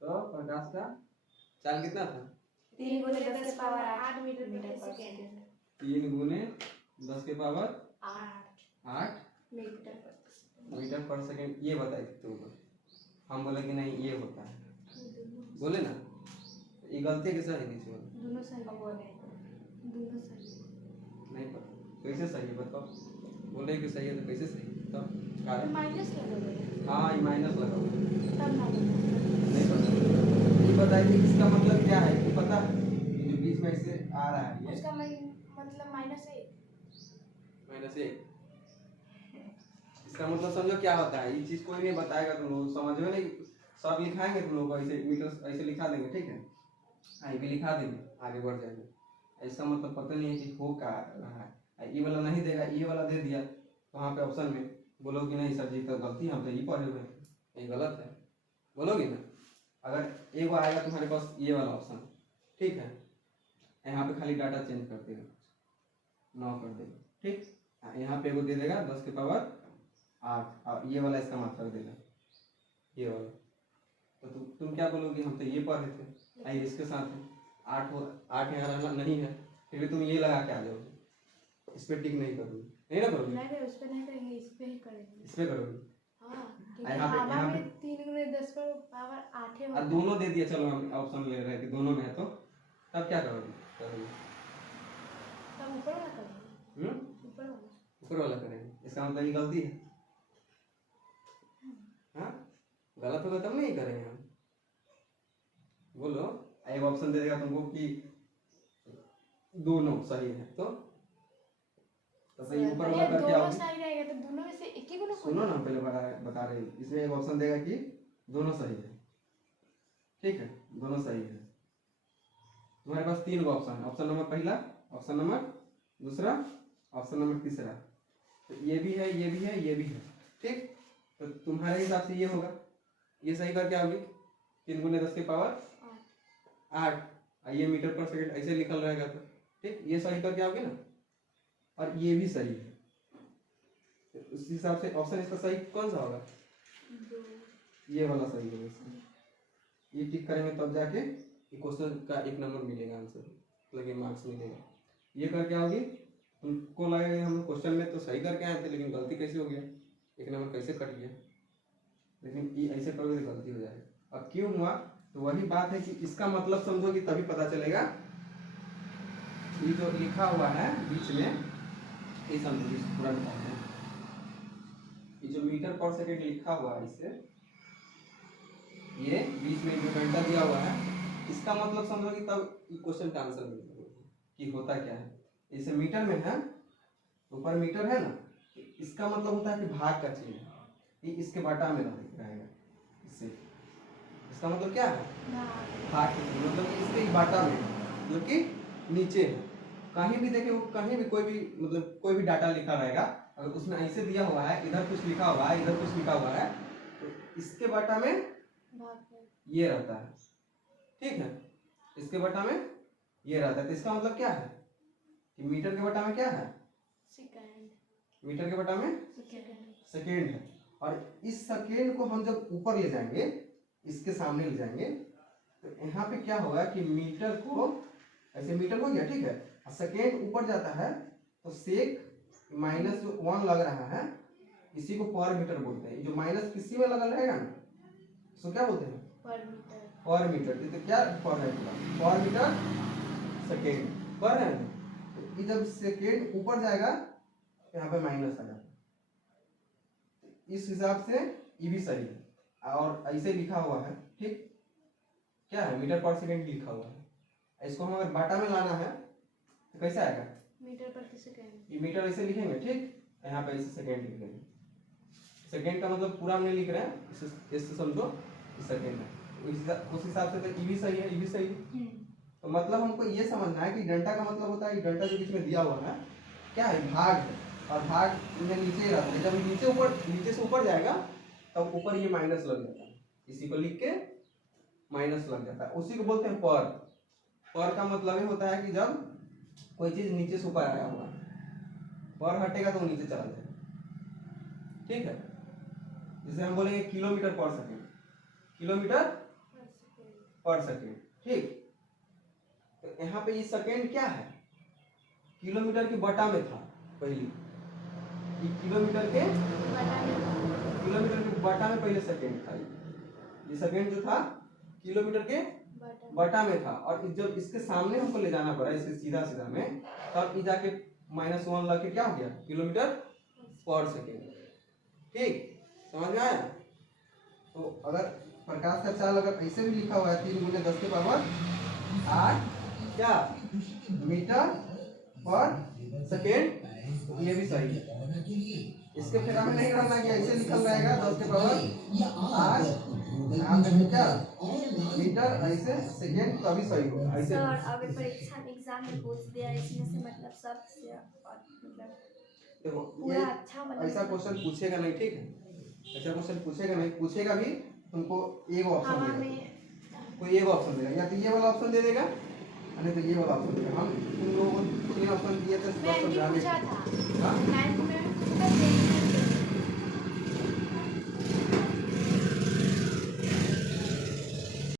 तो प्रकाश का चाल कितना था? 3 गुने 10 के पावर 8 मीटर प्रति सेकंड। 3 गुने 10 के पावर 8 मीटर पर सेकंड। ये बताइए तुमको। हम बोले कि नहीं ये होता है, बोले ना। ये गलती कैसा है? नीचे वाला दोनों सही बोले, दोनों सही नहीं पता कैसे सही है बताओ। बोले कि सही है तो कैसे सही है तब? कारण माइनस लगा। हाँ ये माइनस लगा हुआ है। तब ना नहीं पता। ये बताइए इसका मतलब क्या है? ये पता है जो बीच में से आ रहा है ये उसका मतलब -1। इसका मतलब समझो क्या होता है। ये चीज कोई नहीं बताएगा, तुम लोग समझ में नहीं। सब लिखाएंगे तुम लोग को ऐसे मीटर ऐसे लिखा देंगे, ठीक है। हाँ ये भी लिखा देंगे, आगे बढ़ जाएंगे। इसका मतलब पता नहीं है कि हो क्या रहा है। ये वाला नहीं देगा, ये वाला दे दिया तो वहाँ पे ऑप्शन में बोलो कि नहीं सर जी तो गलती, हम तो ये पढ़े हुए हैं, ये गलत है बोलोगे ना। अगर एक बार आएगा तुम्हारे पास ये वाला ऑप्शन, ठीक है, यहाँ पे खाली डाटा चेंज कर देगा, 9 कर देगा, ठीक। यहाँ पे एगो दे देगा 10 के पावर 8 और ये वाला इसका मात्रा देगा ये वाला। तो तुम क्या बोलोगे? हम तो ये पढ़े थे, आइए इसके साथ है 8 यहाँ रहना नहीं है, फिर भी तुम ये लगा के आ जाओगे। इस पे टिक नहीं करोगे, नहीं ना करोगे? नहीं उस पे नहीं करेंगे, इस पे ही करेंगे। इस पे करोगे? हां यहाँ पे 3 गुने 10 के पावर 8 है। दोनों दे दिया, चलो हम ऑप्शन ले रहे हैं कि दोनों में है, तो तब क्या करोगे? तब ऊपर वाला करेंगे। ऊपर वाला करेंगे। इसका मतलब ये गलती है। हाँ गलत होगा तब नहीं करेंगे हम। बोलो। एक ऑप्शन दे देगा तुमको कि दोनों सही है, तो ये ऊपर वाला करके आओगे। दोनों सही रहेगा तो दोनों में से एक ही को ना। सुनो ना, पहले बता रहे हैं। इसमें एक ऑप्शन देगा कि दोनों सही है, ठीक है, दोनों सही है। तुम्हारे पास 3 गो ऑप्शन है, ऑप्शन नंबर पहला, ऑप्शन नंबर दूसरा, ऑप्शन नंबर तीसरा। तो ये भी है, ये भी है, ये भी है, ठीक। तो तुम्हारे हिसाब से ये होगा, ये सही करके आओगे। 3 गुने 10 के पावर 8 ये मीटर पर सेकंड ऐसे लिखल रहेगा, तो ठीक ये सही करके आओगे ना। और ये भी सही है, तो उस हिसाब से ऑप्शन इसका सही कौन सा होगा? ये वाला सही होगा इसका। ये टिक करेंगे तब जाके क्वेश्चन का 1 नंबर मिलेगा, आंसर मतलब मार्क्स मिलेगा। ये करके आओगे, तुमको लगेगा हम क्वेश्चन में तो सही करके आए थे लेकिन गलती कैसे हो गया, 1 नंबर कैसे कट गया। लेकिन ये ऐसे करोगे तो गलती हो जाएगी। अब क्यों हुआ? तो वही बात है कि इसका मतलब समझोगे तभी पता चलेगा। ये जो लिखा हुआ है बीच में, ये समझो पूरा बताते हैं। ये जो मीटर पर सेकंड लिखा हुआ है, इससे ये बीच में जो घंटा दिया हुआ है, इसका मतलब समझोगे तब क्वेश्चन का आंसर मिलेगा कि होता क्या है। जैसे मीटर में है, ऊपर मीटर है ना, इसका मतलब होता है कि भाग का चिन्ह है, ये इसके बटा में रहेगा। इससे इसका मतलब क्या है? भाग के चिन्ह, मतलब इसके बटा में, मतलब कि नीचे है। कहीं भी देखे, कहीं भी कोई भी मतलब कोई भी डाटा लिखा रहेगा, अगर उसमें ऐसे दिया हुआ है, इधर कुछ लिखा हुआ है, इधर कुछ लिखा हुआ है, तो इसके बटा में ये रहता है, ठीक है, इसके बटा में ये रहता है। तो इसका मतलब क्या है कि मीटर के बटा में क्या है? सेकंड। मीटर के बटा में सेकंड है। और इस सेकंड को हम जब ऊपर ले जाएंगे, इसके सामने ले जाएंगे, तो यहाँ पे क्या होगा कि मीटर को ऐसे मीटर हो गया, ठीक है, और सेकंड ऊपर जाता है तो सेक माइनस जो 1 लग रहा है, इसी को पर मीटर बोलते हैं। जो माइनस किसी में लगा रहेगा ना, उसको क्या बोलते हैं? पर मीटर। तो क्या पर है? पर मीटर सेकेंड पर है। तो जब सेकेंड ऊपर जाएगा यहाँ पे माइनस आ जाता है। इस हिसाब से ये भी सही है और ऐसे लिखा हुआ है, ठीक, क्या है? मीटर पर सेकेंड लिखा हुआ है। इसको हम अगर बाटा में लाना है तो कैसे आएगा? मीटर प्रति सेकंड। ये मीटर ऐसे लिखेंगे, ठीक, यहाँ पे ऐसे सेकेंड लिख देंगे। सेकेंड का मतलब पूरा हमने लिख रहे हैं, इससे समझो सेकेंड है। उस हिसाब से तो ये भी सही है, ये भी सही है। तो मतलब हमको ये समझना है कि डंडा का मतलब होता है कि डंडा जो बीच में दिया हुआ है क्या है? भाग है, और भाग में नीचे ही रहता है। जब नीचे से ऊपर जाएगा तब ऊपर ये माइनस लग जाता है, इसी को लिख के माइनस लग जाता है, उसी को बोलते हैं पर। पर का मतलब ये होता है कि जब कोई चीज नीचे से ऊपर आया हुआ, पर हटेगा तो नीचे चला जाएगा, ठीक है। जैसे हम बोलेंगे किलोमीटर पर सेकेंड, किलोमीटर पर सेकेंड। ठीक, तो यहाँ पे ये सेकेंड क्या है, किलोमीटर के बटा में था पहले, ये किलोमीटर के बटा में पहले सेकेंड था, ये सेकेंड जो था किलोमीटर के बटा में था, और जब इसके सामने हमको ले जाना पड़ा इसके सीधा सीधा में, तब ये जाके -1 लग के क्या हो गया, किलोमीटर पर सेकेंड। ठीक, समझ में आया। तो अगर प्रकाश का चाल अगर ऐसे भी लिखा हुआ है 3 × 10 की पावर 8 क्या मीटर पर सेकेंड, तो ये भी सही है। इसके फिर हमें नहीं रहना कि ऐसे लिखल रहेगा 10 की पावर 8 क्या मीटर ऐसे सेकेंड, तभी सही होगा ऐसे। सर अगर परीक्षा में एग्जाम में पूछ दिया इसमें से मतलब सबसे मतलब देखो पूरा ये अच्छा मतलब ऐसा क्वेश्चन पूछेगा नहीं, ठीक है, ऐसा क्वेश्चन पूछेगा नहीं, पूछेगा भी तुमको एक ऑप्शन हवा देगा, में कोई एक ऑप्शन देगा, या तो ये वाला ऑप्शन दे देगा नहीं तो ये वाला ऑप्शन देगा। हम तुम लोगों को 3 ऑप्शन दिए थे, मैं पूछा था हाँ? 9th में